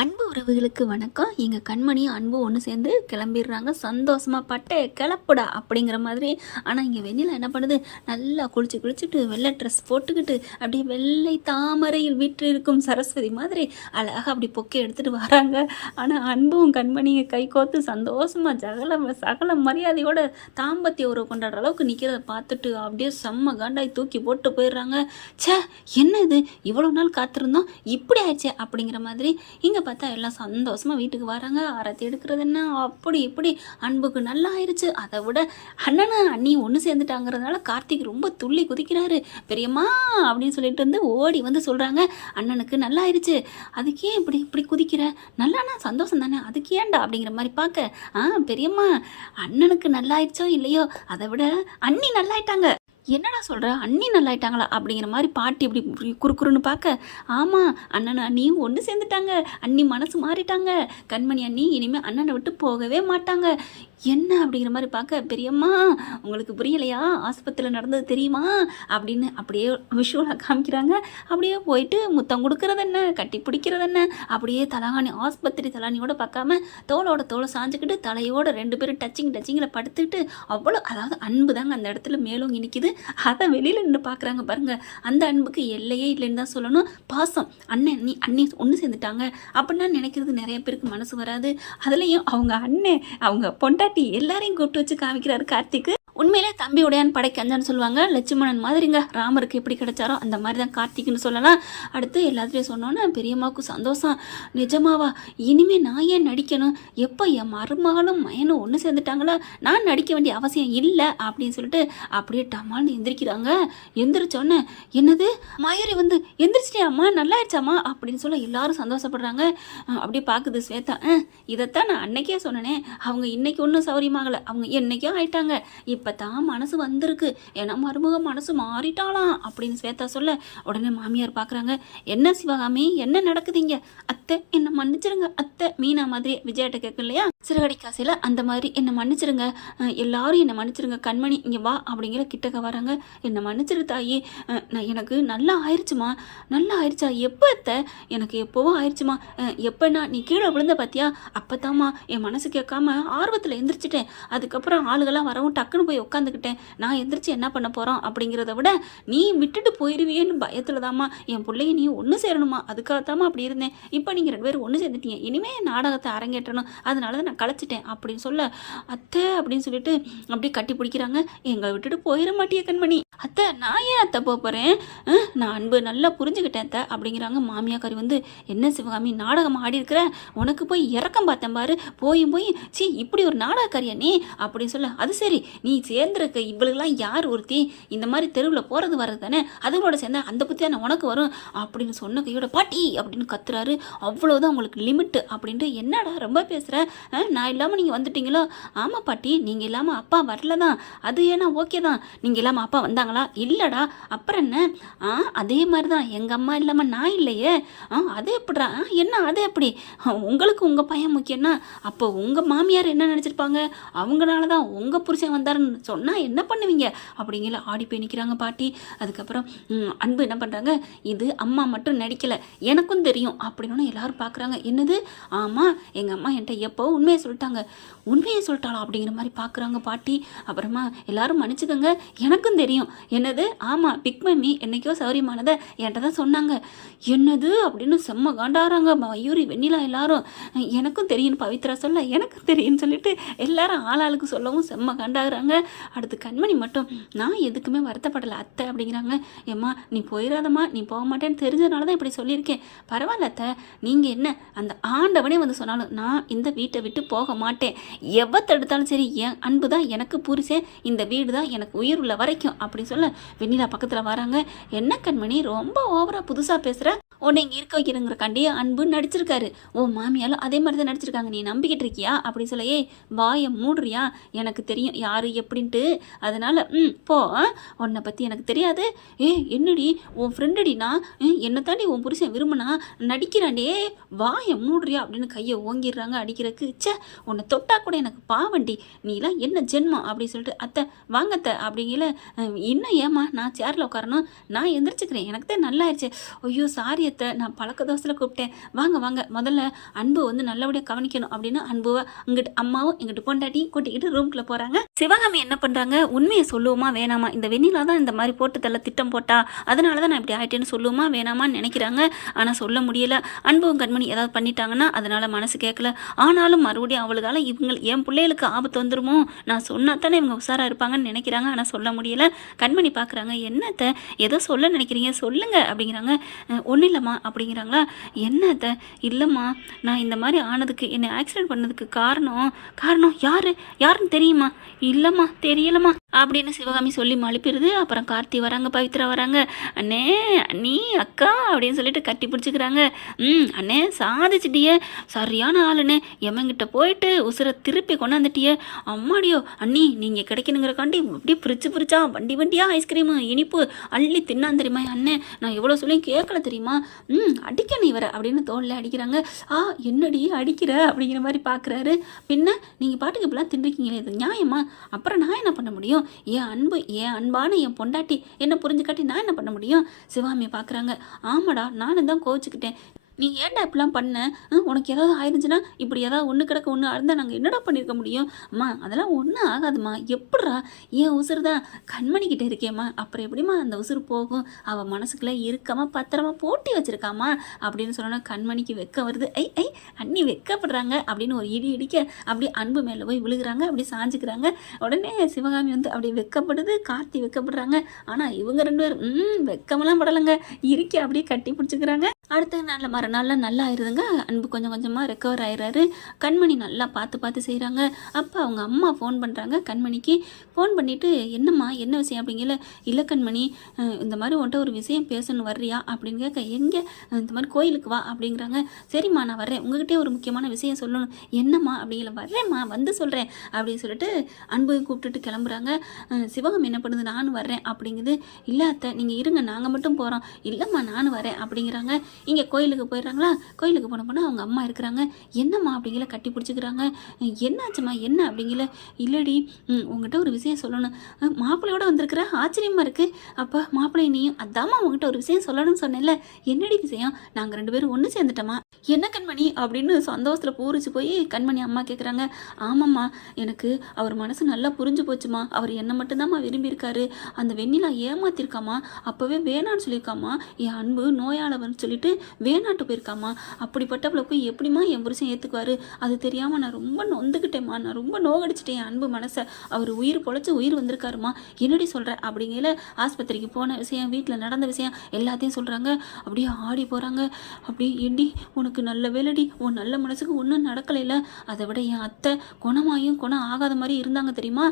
அன்பு உறவுகளுக்கு வணக்கம். எங்கள் கண்மணியும் அன்பும் ஒன்று சேர்ந்து கிளம்பிடுறாங்க. சந்தோஷமாக பட்டே கிளப்புடா அப்படிங்கிற மாதிரி. ஆனால் இங்கே வெண்ணிலா என்ன பண்ணுது, நல்லா குளிச்சுட்டு வெள்ளை ட்ரெஸ் போட்டுக்கிட்டு அப்படியே வெள்ளை தாமரையில் வீற்றிருக்கும் சரஸ்வதி மாதிரி அழகாக அப்படி பொக்கை எடுத்துகிட்டு வராங்க. ஆனால் அன்பும் கண்மணியை கை கோத்து சந்தோஷமாக சகல மரியாதையோட தாம்பத்திய உறவு கொண்டாடுற அளவுக்கு நிற்கிறத பார்த்துட்டு அப்படியே செம்ம காண்டாய் தூக்கி போட்டு போயிடுறாங்க. ச்சே, என்ன இது, இவ்வளோ நாள் காத்திருந்தோம், இப்படி ஆயிடுச்சே அப்படிங்கிற மாதிரி. இங்கே பார்த்தா எல்லாம் சந்தோஷமாக வீட்டுக்கு வராங்க. ஆரத்தி எடுக்கிறது என்ன, அப்படி இப்படி அன்புக்கு நல்லா ஆயிடுச்சு. அதை விட அண்ணனும் அண்ணியும் ஒன்று சேர்ந்துட்டாங்கிறதுனால கார்த்திக் ரொம்ப துள்ளி குதிக்கிறாரு. பெரியம்மா அப்படின்னு சொல்லிட்டு வந்து ஓடி வந்து சொல்கிறாங்க, அண்ணனுக்கு நல்லா ஆயிடுச்சு, அதுக்கே இப்படி இப்படி குதிக்கிற, நல்லாண்ணா சந்தோஷம் தானே, அதுக்கு ஏன்டா அப்படிங்கிற மாதிரி பார்க்க, பெரியம்மா அண்ணனுக்கு நல்லா ஆயிடுச்சோ இல்லையோ, அதை விட அண்ணி நல்லாயிட்டாங்க. என்னடா சொல்கிற, அண்ணி நல்லாயிட்டாங்களா அப்படிங்கிற மாதிரி பாட்டி இப்படி குறுக்குறுன்னு பார்க்க, ஆமாம் அண்ணன் அண்ணியும் ஒன்று சேர்ந்துட்டாங்க, அண்ணி மனசு மாறிட்டாங்க, கண்மணி அண்ணி இனிமேல் அண்ணனை விட்டு போகவே மாட்டாங்க. என்ன அப்படிங்கிற மாதிரி பார்க்க, பெரியம்மா உங்களுக்கு புரியலையா, ஆஸ்பத்திரியில் நடந்தது தெரியுமா அப்படின்னு அப்படியே விஷுவலாக காமிக்கிறாங்க. அப்படியே போயிட்டு முத்தம் கொடுக்கறது என்ன, கட்டி பிடிக்கிறது என்ன, அப்படியே தலகாணி ஆஸ்பத்திரி தலானியோட பார்க்காம தோளோட தோலை சாஞ்சுக்கிட்டு தலையோட ரெண்டு பேரும் டச்சிங்கில் படுத்துக்கிட்டு அவ்வளோ, அதாவது அன்பு தாங்க அந்த இடத்துல மேலும் இனிக்குது. அதை வெளியில் நின்று பார்க்குறாங்க பாருங்க. அந்த அன்புக்கு எல்லையே இல்லைன்னு தான் சொல்லணும். பாசம், அண்ணி ஒன்று சேர்ந்துட்டாங்க அப்படின்னா நினைக்கிறது நிறைய பேருக்கு மனசு வராது. அதுலேயும் அவங்க அண்ணன், அவங்க பொண்டாட்டி எல்லாரையும் கூப்பிட்டு வச்சு காமிக்கிறாரு கார்த்திக். உண்மையிலே தம்பி உடையான் படைக்கு அஞ்சான்னு சொல்லுவாங்க. லட்சுமணன் மாதிரிங்க, ராமருக்கு எப்படி கிடைச்சாரோ அந்த மாதிரி தான் கார்த்திக்னு சொல்லலாம். அடுத்து எல்லாத்துலேயும் சொன்னோன்னே பெரியம்மாவுக்கு சந்தோஷம். நிஜமாவா, இனிமே நான் ஏன் நடிக்கணும், எப்போ என் மருமகளும் மயனும் ஒன்று சேர்ந்துட்டாங்களா, நான் நடிக்க வேண்டிய அவசியம் இல்லை அப்படின்னு சொல்லிட்டு அப்படியே டமால்னு எந்திரிக்கிறாங்க. எந்திரிச்சோன்னே, என்னது மயூரி வந்து எந்திரிச்சிட்டியாம்மா, நல்லாயிடுச்சாம்மா அப்படின்னு சொல்ல எல்லாரும் சந்தோஷப்படுறாங்க. அப்படியே பார்க்குது ஸ்வேதா, இதைத்தான் நான் அன்னைக்கே சொன்னேனே, அவங்க இன்னைக்கு ஒன்றும் சௌரியமாகலை, அவங்க என்னைக்கோ ஆயிட்டாங்க, இப்போ தான் மனசு வந்திருக்கு, ஏன்னா மருமக மனசு மாறிட்டாலாம் அப்படின்னு ஸ்வேதா சொல்ல உடனே மாமியார் பார்க்குறாங்க. என்ன சிவகாமி, என்ன நடக்குதுங்க, அத்தை என்னை மன்னிச்சிருங்க, அத்தை மீனா மாதிரி விஜயாட்ட கேட்கும் இல்லையா சிறுகடி காசையில், அந்த மாதிரி என்னை மன்னிச்சிருங்க, எல்லாரும் என்னை மன்னிச்சிருங்க, கண்மணி இங்கே வா அப்படிங்கிற கிட்டக்க வராங்க. என்னை மன்னிச்சிரு தாயி, நான் எனக்கு நல்லா ஆயிடுச்சுமா. நல்லா ஆயிடுச்சா, எப்போ அத்தை, எனக்கு எப்போவும் ஆயிடுச்சுமா, எப்போனா நீ கீழே விழுந்த பார்த்தியா, அப்போ தாம்மா என் மனசு கேட்காம ஆர்வத்தில் எந்திரிச்சிட்டேன், அதுக்கப்புறம் ஆளுகள்லாம் வரவும் டக்குன்னு போய் உட்காந்துக்கிட்டேன், நான் எந்திரிச்சு என்ன பண்ண போகிறோம் அப்படிங்கிறத விட நீ விட்டுட்டு போயிடுவியேன்னு பயத்தில் தாம்மா என் பிள்ளைய நீ ஒன்று சேரணுமா, அதுக்காகத்தாம்மா அப்படி இருந்தேன், இப்போ நீங்கள் ரெண்டு பேரும் ஒன்று சேர்ந்துட்டீங்க, இனிமேல் நாடகத்தை அரங்கேற்றணும், அதனால தான் நான் கலைச்சிட்டேன் அப்படின்னு சொல்ல, அத்தை அப்படின்னு சொல்லிட்டு அப்படியே கட்டி பிடிக்கிறாங்க. எங்களை விட்டுட்டு போயிட மாட்டிய கண்மணி, அத்தை நான் ஏன் அத்தை போகிறேன், நான் அன்பு நல்லா புரிஞ்சுக்கிட்டேன் அத்தை அப்படிங்கிறாங்க. மாமியாக்காரி வந்து, என்ன சிவகாமி நாடகம் ஆடி இருக்கிற, உனக்கு போய் இறக்கம் பார்த்தேன் பாரு, போய் சி இப்படி ஒரு நாடகக்காரியா நீ அப்படின்னு சொல்ல, அது சரி நீ சேர்ந்துருக்க இவளுக்கெல்லாம் யார் ஒருத்தி, இந்த மாதிரி தெருவில் போகிறது வர்றது தானே, அதுகளோட சேர்ந்த அந்த புத்தி தானே உனக்கு வரும் அப்படின்னு சொன்ன கையோட பாட்டி அப்படின்னு கத்துறாரு. அவ்வளோதான் உங்களுக்கு லிமிட்டு அப்படின்ட்டு, என்னடா ரொம்ப பேசுகிற, நான் இல்லாமல் நீங்கள் வந்துட்டீங்களோ, ஆமாம் பாட்டி நீங்கள் இல்லாமல் அப்பா வரல தான், அது ஏன்னா ஓகே தான், நீங்கள் இல்லாமல் அப்பா வந்தாங்களா, இல்லைடா அப்புறம் என்ன, அதே மாதிரி தான் எங்கள் அம்மா இல்லாமல் நான் இல்லையே, அது எப்படிடா, என்ன அது எப்படி, உங்களுக்கு உங்கள் பையன் முக்கியம்னா அப்போ உங்கள் மாமியார் என்ன நினச்சிருப்பாங்க, அவங்களால தான் உங்கள் புருஷன் வந்தாருன்னு சொன்னால் என்ன பண்ணுவீங்க அப்படிங்கிற ஆடி போய் நிற்கிறாங்க பாட்டி. அதுக்கப்புறம் அன்பு என்ன பண்ணுறாங்க, இது அம்மா மட்டும் நடிக்கலை எனக்கும் தெரியும் அப்படின்னு எல்லாரும் பார்க்குறாங்க. என்னது, ஆமாம் எங்கள் அம்மா என்கிட்ட எப்போ உண்மையை சொல்லிட்டாளா அப்படிங்கிற மாதிரி பார்க்குறாங்க பாட்டி. அப்புறமா எல்லாரும் மன்னிச்சுக்கோங்க எனக்கும் தெரியும், என்னது, ஆமாம் பிக் மம்மி என்னைக்கோ சௌரியமானதை என்கிட்ட தான் சொன்னாங்க. என்னது அப்படின்னு செம்ம காண்டாறாங்க மயூரி வெண்ணிலா எல்லாரும். எனக்கும் தெரியும் பவித்ரா சொல்ல, எனக்கும் தெரியும்னு சொல்லிட்டு எல்லாரும் ஆளாளுக்கு சொல்லவும் செம்ம காண்டாகிறாங்க. அடுத்து கண்மணி மட்டும், நான் எதுக்குமே வருத்தப்படலை அத்தை அப்படிங்கிறாங்க. ஏம்மா நீ போயிடாதம்மா, நீ போக மாட்டேன்னு தெரிஞ்சதுனால தான் இப்படி சொல்லியிருக்கேன், பரவாயில்ல அத்தை, நீங்கள் என்ன அந்த ஆண்டவனே வந்து சொன்னாலும் நான் இந்த வீட்டை விட்டு போக மாட்டேன், எவ்வளோ சரி, என் அன்பு தான் எனக்கு புரிசேன், இந்த வீடு தான் எனக்கு உயிர் உள்ள வரைக்கும் அப்படின்னு சொல்ல வெண்ணிலா பக்கத்தில் வராங்க. என்ன கண்மணி ரொம்ப ஓவராக புதுசாக பேசுகிற, உன்னை இங்கே இருக்க வைக்கிறங்கிற கண்டியே அன்பு நடிச்சிருக்காரு, ஓ மாமியாலும் அதே மாதிரி தான் நடிச்சிருக்காங்க, நீ நம்பிக்கிட்டு இருக்கியா அப்படின்னு சொல்ல, வாயை மூடுறியா, எனக்கு தெரியும் யார் எப்படின்ட்டு, அதனால் போ, உன்னை பற்றி எனக்கு தெரியாது, என்னடி உன் ஃப்ரெண்டடினா, என்னை தாண்டி உன் புருஷன் விரும்பினா நடிக்கிறாண்டே, வாயை மூடுறியா அப்படின்னு கையை ஓங்கிடுறாங்க அடிக்கிறதுக்கு. ச்சே உன்னை தொட்டா கூட எனக்கு பாவண்டி, நீலாம் என்ன ஜென்மம் அப்படின்னு சொல்லிட்டு, அத்தை வாங்க அத்தை அப்படிங்கல, இன்னும் ஏம்மா நான் சேரில் உட்காரணும், நான் எந்திரிச்சுக்கிறேன், எனக்கு தான் நல்லாயிருச்சு. ஐயோ சாரி அத்தை, நான் பழக்க தோசையில் கூப்பிட்டேன், வாங்க வாங்க, முதல்ல அன்பு வந்து நல்லபடியாக கவனிக்கணும் அப்படின்னு அன்புவை இங்கிட்டு அம்மாவும் இங்கிட்டு பொண்டாட்டியும் கூட்டிக்கிட்டு ரூம்குள்ளே போகிறாங்க. சிவகாமி என்ன பண்ணுறாங்க, உண்மையை சொல்லுவோமா வேணாமா, இந்த வெண்ணிலா தான் இந்த மாதிரி போட்டு தள்ள திட்டம் போட்டா, அதனால தான் நான் இப்படி ஆகிட்டேன்னு சொல்லுவோமா வேணாமான்னு நினைக்கிறாங்க. ஆனால் சொல்ல முடியல. அன்பும் கண்மணி ஏதாவது பண்ணிட்டாங்கன்னா அதனால் மனசு கேட்கல. ஆனாலும் மறுபடியும் அவளுக்கால இவங்க என் பிள்ளைகளுக்கு ஆபத்து வந்துருமோ, நான் சொன்னா தானே இவங்க உஷாராக இருப்பாங்கன்னு நினைக்கிறாங்க. ஆனால் சொல்ல முடியல. கண்மணி பார்க்குறாங்க, என்னத்தை ஏதோ சொல்ல நினைக்கிறீங்க சொல்லுங்க அப்படிங்கிறாங்க. ஒன்றும் இல்லைம்மா அப்படிங்கிறாங்களா. என்னத்தை இல்லைம்மா, நான் இந்த மாதிரி ஆனதுக்கு என்னை ஆக்சிடென்ட் பண்ணதுக்கு காரணம் யாருன்னு தெரியுமா? இல்லைம்மா தெரியலம்மா அப்படின்னு சிவகாமி சொல்லி மழுப்பிடுது. அப்புறம் கார்த்தி வராங்க, பவித்ரா வராங்க. அண்ணே அண்ணி அக்கா அப்படின்னு சொல்லிட்டு கட்டி பிடிச்சிக்கிறாங்க. அண்ணே சாதிச்சிட்டியே, சரியான ஆளுண்ணே, எம்மங்கிட்ட போயிட்டு உசுரை திருப்பி கொண்டாந்துட்டியே. அம்மாடியோ அண்ணி, நீங்கள் கிடைக்கணுங்கிறக்காண்டி அப்படியே பிரிச்சா வண்டியாக ஐஸ்கிரீமு இனிப்பு அள்ளி தின்னான் தெரியுமா அண்ணே, நான் எவ்வளோ சொல்லியும் கேட்கல தெரியுமா. அடிக்க நீ வர அப்படின்னு தோளில் அடிக்கிறாங்க. என்னடி அடிக்கிற அப்படிங்கிற மாதிரி பார்க்குறாரு. பின்ன நீங்கள் பாட்டுக்கு இப்படிலாம் தின்றுக்கீங்களே, இது நியாயமா? அப்புறம் நான் என்ன பண்ண முடியும்? என் அன்பான என் பொண்டாட்டி என்ன புரிஞ்சுக்காட்டி நான் என்ன பண்ண முடியும்? சிவகாமியை பார்க்குறாங்க. ஆமாடா, நானும் தான் கோவிச்சுக்கிட்டேன். நீ ஏன்டா இப்படிலாம் பண்ண? உனக்கு ஏதாவது ஆயிருந்துச்சுன்னா, இப்படி ஏதாவது ஒன்று கிடக்க ஒன்று இருந்தால் நாங்கள் என்னடா பண்ணியிருக்க முடியும்? அம்மா அதெல்லாம் ஒன்றும் ஆகாதும்மா. எப்பட்றா என் உசுறு தான் கண்மணிக்கிட்ட இருக்கேம்மா, அப்புறம் எப்படிம்மா அந்த உசுறு போகும்? அவள் மனசுக்குள்ளே இருக்கமா பத்திரமா போட்டி வச்சுருக்காம்மா அப்படின்னு சொன்னோன்னா கண்மணிக்கு வெக்க வருது. ஐ அண்ணி வெக்கப்படுறாங்க அப்படின்னு ஒரு இடி இடிக்க அப்படியே அன்பு மேலே போய் விழுகிறாங்க, அப்படி சாஞ்சுக்கிறாங்க. உடனே சிவகாமி வந்து அப்படியே வெக்கப்படுது, கார்த்தி வெக்கப்படுறாங்க. ஆனால் இவங்க ரெண்டு பேரும் வெக்கமெல்லாம் படலைங்க, இருக்கி அப்படியே கட்டி பிடிச்சிக்கிறாங்க. அடுத்த நாளில் மறுநாளில் நல்லா ஆயிடுதுங்க. அன்பு கொஞ்சம் கொஞ்சமாக ரெக்கவர் ஆயிடுறாரு. கண்மணி நல்லா பார்த்து செய்கிறாங்க. அப்போ அவங்க அம்மா ஃபோன் பண்ணுறாங்க கண்மணிக்கு. ஃபோன் பண்ணிவிட்டு, என்னம்மா என்ன விஷயம் அப்படிங்கல. இல்லை கண்மணி, இந்த மாதிரி உன்ட்ட ஒரு விஷயம் பேசணும் வர்றியா அப்படின்னு கேட்க, எங்கே இந்த மாதிரி கோயிலுக்கு வா அப்படிங்கிறாங்க. சரிம்மா நான் வர்றேன், உங்ககிட்டே ஒரு முக்கியமான விஷயம் சொல்லணும். என்னம்மா அப்படிங்கல. வர்றேம்மா வந்து சொல்கிறேன் அப்படின்னு சொல்லிட்டு அன்பு கூப்பிட்டுட்டு கிளம்புறாங்க. சிவகம் என்ன பண்ணுது, நானும் வர்றேன் அப்படிங்குது. இல்லை அத்தை நீங்கள் இருங்க, நாங்கள் மட்டும் போகிறோம். இல்லைம்மா நானும் வரேன் அப்படிங்கிறாங்க. இங்கே கோயிலுக்கு போயிடுறாங்களா. கோயிலுக்கு போனால் அவங்க அம்மா இருக்கிறாங்க. என்னம்மா அப்படிங்கிற கட்டி பிடிச்சிக்கிறாங்க. என்னாச்சும்மா என்ன அப்படிங்கிற. இல்லடி உங்ககிட்ட ஒரு விஷயம் சொல்லணும். மாப்பிள்ளையோட வந்திருக்கிற, ஆச்சரியமாக இருக்குது. அப்போ மாப்பிள்ளை நீயும் அதாம்மா உங்ககிட்ட ஒரு விஷயம் சொல்லணும்னு சொன்னேன்ல, என்னடி விஷயம்? நாங்கள் 2 பேரும் ஒன்று சேர்ந்துட்டோமா? என்ன கண்மணி அப்படின்னு சந்தோஷத்தில் பூரிச்சு போய் கண்மணி அம்மா கேட்குறாங்க. ஆமாம்மா, எனக்கு அவர் மனசு நல்லா புரிஞ்சு போச்சுமா. அவர் என்னை மட்டும்தாம்மா விரும்பியிருக்காரு. அந்த வெண்ணிலா ஏமாத்திருக்காமா, அப்போவே வேணான்னு சொல்லியிருக்காமா. என் அன்பு நோயாளவன்னு சொல்லிட்டு வேணாட்டு போயிருக்காமா. அப்படிப்பட்டவளை போய் எப்படிமா என் புருஷன் ஏற்றுக்குவார்? அது தெரியாமல் நான் ரொம்ப நொந்துக்கிட்டேம்மா, நான் ரொம்ப நோகடிச்சிட்டேன் என் அன்பு மனசை. அவர் உயிர் பொழைச்சி உயிர் வந்திருக்காருமா. என்னடி சொல்கிற அப்படிங்கல. ஆஸ்பத்திரிக்கு போன விஷயம், வீட்டில் நடந்த விஷயம் எல்லாத்தையும் சொல்கிறாங்க. அப்படியே ஆடி போகிறாங்க. அப்படியே ஏண்டி உனக்கு நல்ல வேலைடி, உன் நல்ல மனசுக்கு ஒன்றும் நடக்கலைல. அதை விட என் அத்தை குணமாயும் குணம் ஆகாத மாதிரி இருந்தாங்க தெரியுமா?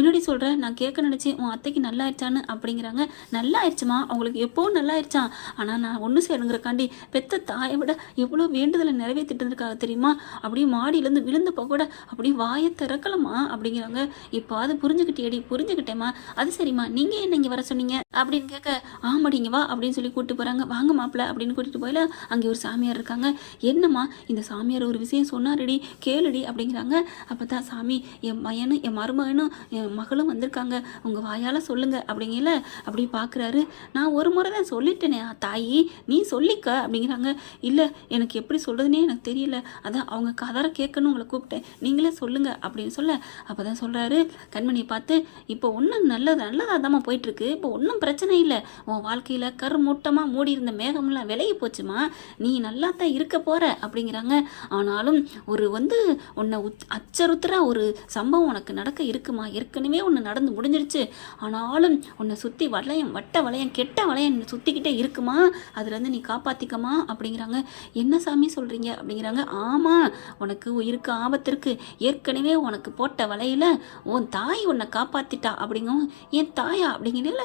என்னடி சொல்கிற? நான் கேட்க நினச்சேன் உன் அத்தைக்கு நல்லா ஆயிடுச்சான்னு அப்படிங்கிறாங்க. நல்லா ஆயிடுச்சுமா, அவங்களுக்கு எப்போவும் நல்லா ஆயிடுச்சான். ஆனால் நான் ஒன்று சேருங்கிறக்காண்டி பெத்த தாயை விட எவ்வளோ வேண்டுதலை நிறைவேற்றிட்டு இருக்காங்க தெரியுமா? அப்படியே மாடியிலேருந்து விழுந்தப்போ கூட அப்படியே வாயை திறக்கலமா அப்படிங்கிறாங்க. இப்போ அது புரிஞ்சுக்கிட்டேம்மா. அது சரிம்மா, நீங்கள் என்ன இங்கே வர சொன்னீங்க அப்படின்னு கேட்க, ஆமாடி இங்கே வா அப்படின்னு சொல்லி கூப்பிட்டு போகிறாங்க. வாங்க மாப்பிள்ள அப்படின்னு கூட்டிகிட்டு போயில அங்கே ஒரு சாமியார் இருக்காங்க. என்னம்மா இந்த சாமியார் ஒரு விஷயம் சொன்னாரடி, கேளுடி அப்படிங்கிறாங்க. அப்போ தான் சாமி, என் பையனும் என் மருமகனும் என் மகளும் வந்திருக்காங்க, உங்கள் வாயால் சொல்லுங்க அப்படிங்கல. அப்படி பார்க்குறாரு. நான் ஒரு முறை தான் சொல்லிட்டேனே தாயி, நீ சொல்லிக்க அப்படிங்கிறாங்க. இல்லை எனக்கு எப்படி சொல்கிறதுனே எனக்கு தெரியல, அதான் அவங்க கதரை கேட்கணும் உங்களை கூப்பிட்டேன், நீங்களே சொல்லுங்கள் அப்படின்னு சொல்ல. அப்போ தான் சொல்கிறாரு கண்மணியை பார்த்து, இப்போ ஒன்றும் நல்லதாக தாம்மா போயிட்டுருக்கு, இப்போ ஒன்றும் பிரச்சனை இல்லை. உன் வாழ்க்கையில் கருமூட்டமாக மூடி இருந்த மேகம்லாம் விலகி போச்சுமா, நீ நல்லா தான் இருக்க போகிற அப்படிங்கிறாங்க. ஆனாலும் ஒரு உன்னை அச்சறுத்துற ஒரு சம்பவம் உனக்கு நடக்க இருக்குமா. ஏற்கனவே ஒன்று நடந்து முடிஞ்சிருச்சு. ஆனாலும் உன்னை சுற்றி வட்ட வளையம் கெட்ட வளையம் சுற்றிக்கிட்டே இருக்குமா, அதுலேருந்து நீ காப்பாற்றிக்கமா அப்படிங்கிறாங்க. என்ன சாமி சொல்கிறீங்க அப்படிங்கிறாங்க. ஆமாம், உனக்கு உயிருக்கு ஆபத்து இருக்குது. ஏற்கனவே உனக்கு போட்ட வலையில் உன் தாய் உன்னை காப்பாற்றிட்டா அப்படிங்கும். என் தாயா அப்படிங்கிறதில்ல,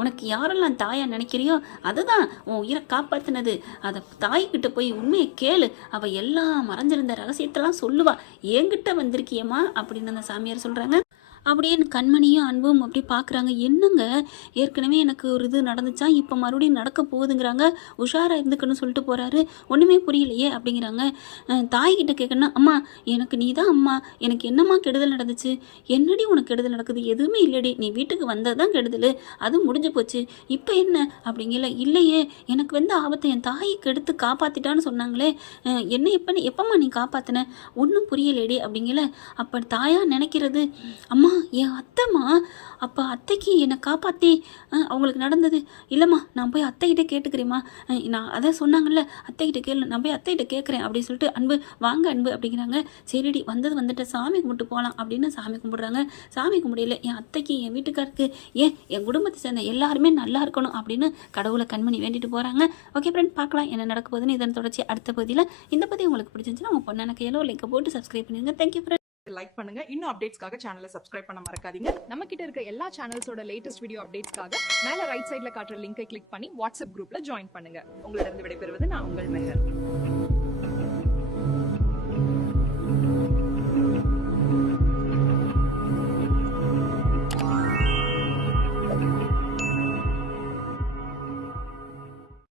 உனக்கு யாரெல்லாம் தாயா நினைக்கிறியோ அதுதான் உன் உயிரை காப்பாற்றினது. அதை தாய்கிட்ட போய் உண்மையை கேளு, அவள் எல்லாம் மறைஞ்சிருந்த ரகசியத்தெல்லாம் சொல்லுவா. என்கிட்ட வந்திருக்கியம்மா அப்படின்னு அந்த சாமியார் சொல்கிறாங்க. அப்படின்னு கண்மணியும் அன்பும் அப்படி பார்க்குறாங்க. என்னங்க ஏற்கனவே எனக்கு ஒரு இது நடந்துச்சா, இப்போ மறுபடியும் நடக்க போகுதுங்கிறாங்க, உஷாராக இருந்துக்கணும்னு சொல்லிட்டு போகிறாரு, ஒன்றுமே புரியலையே அப்படிங்கிறாங்க. தாய்கிட்ட கேட்கணும்னா, அம்மா எனக்கு நீ தான் அம்மா, எனக்கு என்னம்மா கெடுதல் நடந்துச்சு, என்னடி உனக்கு கெடுதல் நடக்குது, எதுவுமே இல்லடி, நீ வீட்டுக்கு வந்தது தான் கெடுதல், அது முடிஞ்சு போச்சு, இப்போ என்ன அப்படிங்கல. இல்லையே எனக்கு வந்து ஆபத்தை என் தாய்க்கு எடுத்து காப்பாற்றிட்டான்னு சொன்னாங்களே, என்ன எப்பம்மா நீ காப்பாற்றின, ஒன்றும் புரியலேடி அப்படிங்கல. அப்போ தாயா நினைக்கிறது, அம்மா என் அத்தைம்மா, அப்போ அத்தைக்கு என்னை காப்பாற்றி அவங்களுக்கு நடந்தது இல்லைம்மா, நான் போய் அத்தைகிட்ட கேட்டுக்கிறேம்மா, நான் அதான் சொன்னாங்கல்ல அத்தைகிட்ட கேளு, நான் போய் அத்தைகிட்ட கேட்குறேன் அப்படின்னு சொல்லிட்டு, அன்பு வாங்க அன்பு அப்படிங்கிறாங்க. சரிடி வந்துட்டு சாமி கும்பிட்டு போகலாம் அப்படின்னு சாமி கும்பிட்றாங்க. சாமி கும்பிடையில என் அத்தைக்கு என் வீட்டுக்காருக்கு என் குடும்பத்தை சேர்ந்த எல்லாருமே நல்லா இருக்கணும் அப்படின்னு கடவுளை கண்மணி வேண்டிட்டு போகிறாங்க. ஓகே ஃப்ரெண்ட், பார்க்கலாம் என்ன நடக்க போகுதுன்னு. இதன் தொடர்ச்சி அடுத்த பகுதியில். இந்த பகுதி உங்களுக்கு பிடிச்சிருந்துச்சுன்னா உங்கள் பொண்ணான கையிலோ லைக்கை போட்டு சப்ஸ்கிரைப் பண்ணிடுங்க. Thank you friend. லைக் பண்ணுங்க. இன்னும் அப்டேட்ஸ்க்காக சேனலை சப்ஸ்கிரைப் பண்ண மறக்காதீங்க. நம்ம கிட்ட இருக்க எல்லா சேனல்ஸோட லேட்டஸ்ட் வீடியோ அப்டேட்ஸ்க்காக மேல ரைட் சைடுல காட்டுற லிங்கை கிளிக் பண்ணி வாட்ஸ்அப் குரூப்ல ஜாயின் பண்ணுங்க. உங்களிடம் விடைபெறுவது நான் உங்கள் மெஹர்.